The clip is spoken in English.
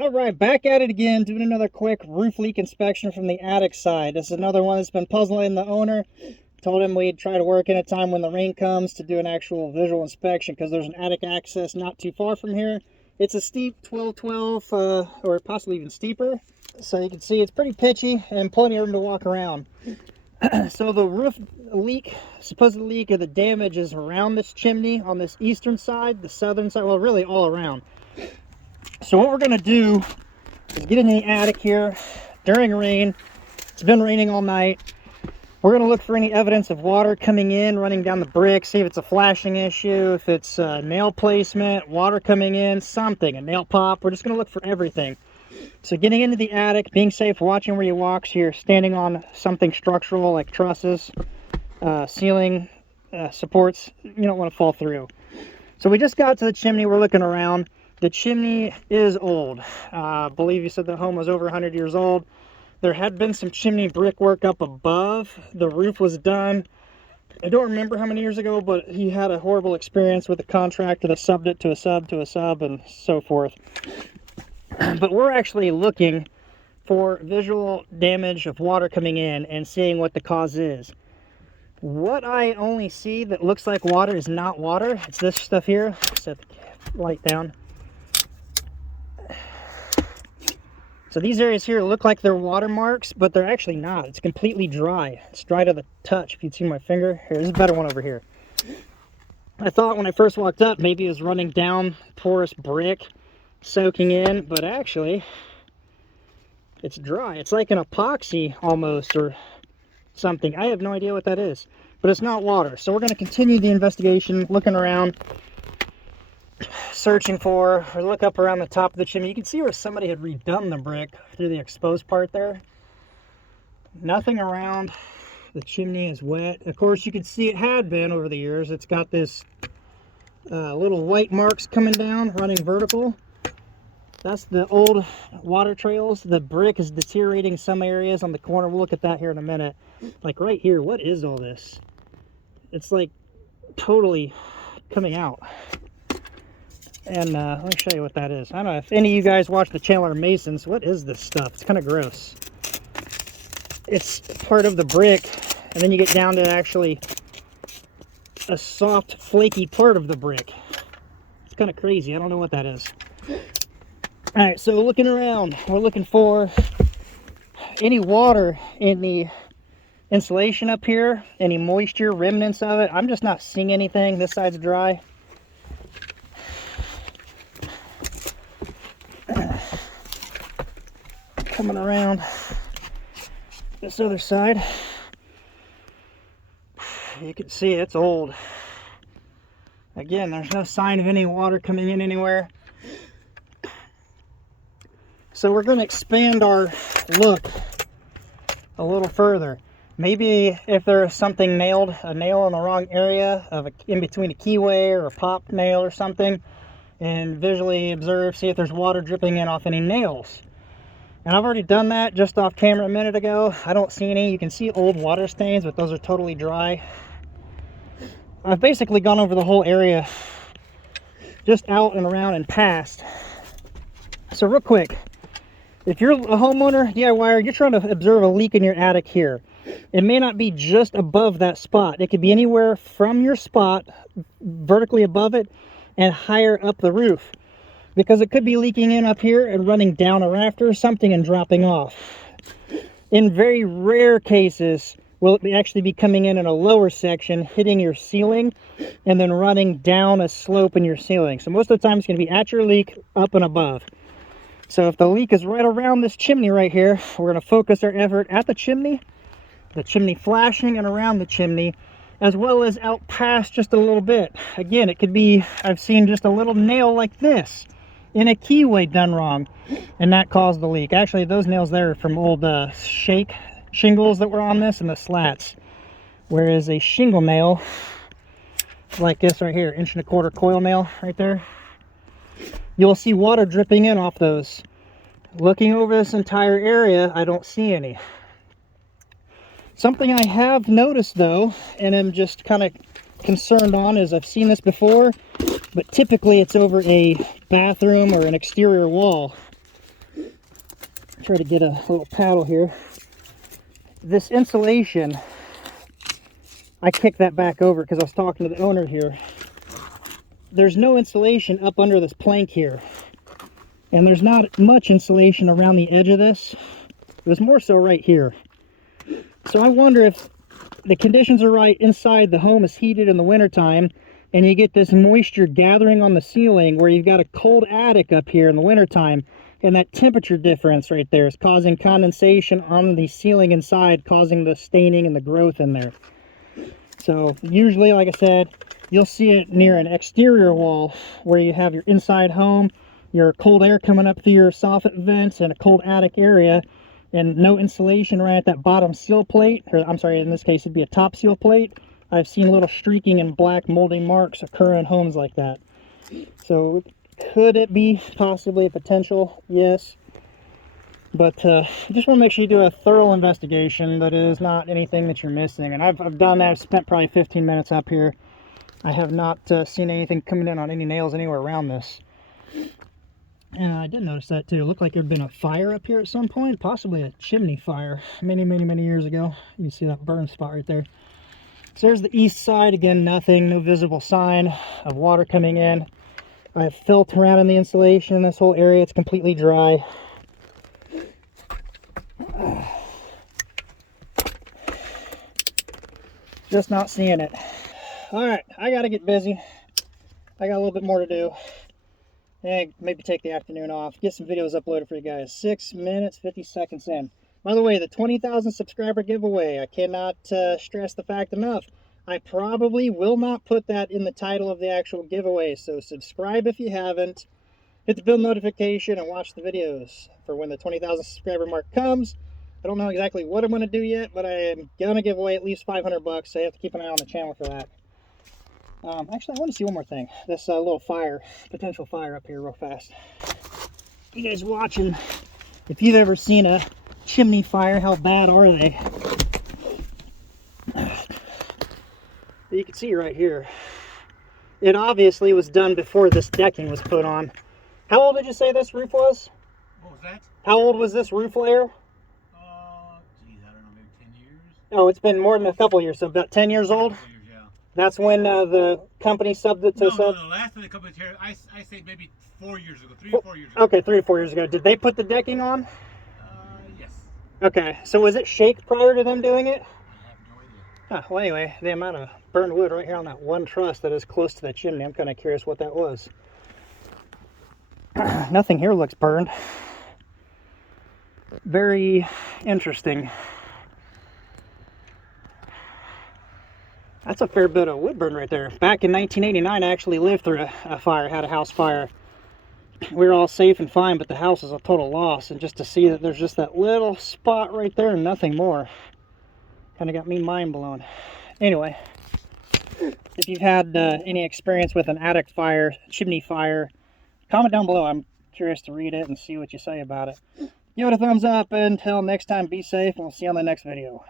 All right, back at it again, doing another quick roof leak inspection from the attic side. This is another one that's been puzzling the owner. Told him we'd try to work in a time when the rain comes to do an actual visual inspection because there's an attic access not too far from here. It's a steep 12-12, or possibly even steeper. So you can see it's pretty pitchy and plenty of room to walk around. So the roof leak, supposed leak, or the damage is around this chimney on this eastern side, the southern side, well, really all around. So what we're going to do is get in the attic here during rain. It's been raining all night. We're going to look for any evidence of water coming in, running down the brick, see if it's a flashing issue, if it's nail placement, water coming in, something, a nail pop. We're just going to look for everything. So getting into the attic, being safe, watching where you walk, so you're standing on something structural like trusses, ceiling supports. You don't want to fall through. So we just got to the chimney. We're looking around. The chimney is old. I believe you said the home was over 100 years old. There had been some chimney brickwork up above. The roof was done, I don't remember how many years ago, but he had a horrible experience with a contractor that subbed it to a sub to a sub and so forth. But we're actually looking for visual damage of water coming in and seeing what the cause is. What I only see that looks like water is not water. It's this stuff here. Set the light down. So these areas here look like they're watermarks, but they're actually not. It's completely dry. It's dry to the touch. If you'd see my finger. Here, there's a better one over here. I thought when I first walked up, maybe it was running down porous brick, soaking in, but actually, it's dry. It's like an epoxy almost, or something. I have no idea what that is, but it's not water. So we're going to continue the investigation, looking around, searching for, or look up around the top of the chimney. You can see where somebody had redone the brick through the exposed part there. Nothing around. The chimney is wet. Of course, you can see it had been over the years. It's got this little white marks coming down, running vertical. That's the old water trails. The brick is deteriorating some areas on the corner. We'll look at that here in a minute. Like right here, what is all this? It's like totally coming out. And let me show you what that is. I don't know if any of you guys watch the Chandler Masons. What is this stuff? It's kind of gross. It's part of the brick, and then you get down to actually a soft, flaky part of the brick. It's kind of crazy. I don't know what that is. All right, so looking around, we're looking for any water in the insulation up here, any moisture, remnants of it. I'm just not seeing anything. This side's dry. Coming around this other side, you can see it's old. Again, there's no sign of any water coming in anywhere. So we're going to expand our look a little further. Maybe if there's something nailed, a nail in the wrong area, in between a keyway or a pop nail or something, and visually observe, see if there's water dripping in off any nails. And I've already done that just off camera a minute ago. I don't see any. You can see old water stains, but those are totally dry. I've basically gone over the whole area, just out and around and past. So real quick, if you're a homeowner, DIYer, you're trying to observe a leak in your attic here, it may not be just above that spot. It could be anywhere from your spot, vertically above it, and higher up the roof. Because it could be leaking in up here and running down a rafter or something and dropping off. In very rare cases, will it actually be coming in a lower section, hitting your ceiling, and then running down a slope in your ceiling. So most of the time it's going to be at your leak, up and above. So if the leak is right around this chimney right here, we're going to focus our effort at the chimney flashing and around the chimney, as well as out past just a little bit. Again, it could be, I've seen just a little nail like this in a keyway done wrong, and that caused the leak. Actually, those nails there are from old shingles that were on this and the slats, whereas a shingle nail like this right here, 1.25" coil nail right there, you'll see water dripping in off those. Looking over this entire area, I don't see any. Something I have noticed though, and I'm just kind of concerned on, is I've seen this before, but typically it's over a bathroom or an exterior wall. try to get a little paddle here. This insulation, I kicked that back over because I was talking to the owner here. There's no insulation up under this plank here. And there's not much insulation around the edge of this. There's more so right here. So I wonder if the conditions are right inside, the home is heated in the wintertime, and you get this moisture gathering on the ceiling where you've got a cold attic up here in the wintertime, and that temperature difference right there is causing condensation on the ceiling inside, causing the staining and the growth in there. So usually, like I said, you'll see it near an exterior wall where you have your inside home, your cold air coming up through your soffit vents and a cold attic area, and no insulation right at that bottom seal plate, or I'm sorry, in this case it'd be a top seal plate. I've seen little streaking and black moldy marks occur in homes like that. So could it be possibly a potential? Yes. But you just want to make sure you do a thorough investigation that is not anything that you're missing. And I've done that. I've spent probably 15 minutes up here. I have not seen anything coming in on any nails anywhere around this. And I did notice that too. It looked like there had been a fire up here at some point, possibly a chimney fire many years ago. You can see that burn spot right there. So there's the east side. Again, nothing, no visible sign of water coming in. I've felt around in the insulation in this whole area. It's completely dry. Just not seeing it. All right, I got to get busy. I got a little bit more to do. And maybe take the afternoon off. Get some videos uploaded for you guys. 6 minutes, 50 seconds in. By the way, the 20,000 subscriber giveaway, I cannot stress the fact enough. I probably will not put that in the title of the actual giveaway. So subscribe if you haven't. Hit the bell notification and watch the videos for when the 20,000 subscriber mark comes. I don't know exactly what I'm going to do yet, but I am going to give away at least 500 bucks. So you have to keep an eye on the channel for that. Actually, I want to see one more thing. This little fire, potential fire up here real fast. You guys watching, if you've ever seen a chimney fire, how bad are they? You can see right here. It obviously was done before this decking was put on. How old did you say this roof was? What was that? How old was this roof layer? Geez, I don't know, maybe 10 years? Oh, it's been more than a couple years, so about 10 years old? That's when the company subbed it to... No, last time the company here, I say maybe 4 years ago, 3 or 4 years ago. Okay, 3 or 4 years ago. Did they put the decking on? Yes. Okay, so was it shake prior to them doing it? I have no idea. Well, anyway, the amount of burned wood right here on that one truss that is close to the chimney, I'm kind of curious what that was. Nothing here looks burned. Very interesting. That's a fair bit of wood burn right there. Back in 1989, I actually lived through a fire, had a house fire. We were all safe and fine, but the house is a total loss. And just to see that there's just that little spot right there and nothing more, kind of got me mind blown. Anyway, if you've had any experience with an attic fire, chimney fire, comment down below. I'm curious to read it and see what you say about it. Give it a thumbs up. Until next time, be safe, and we'll see you on the next video.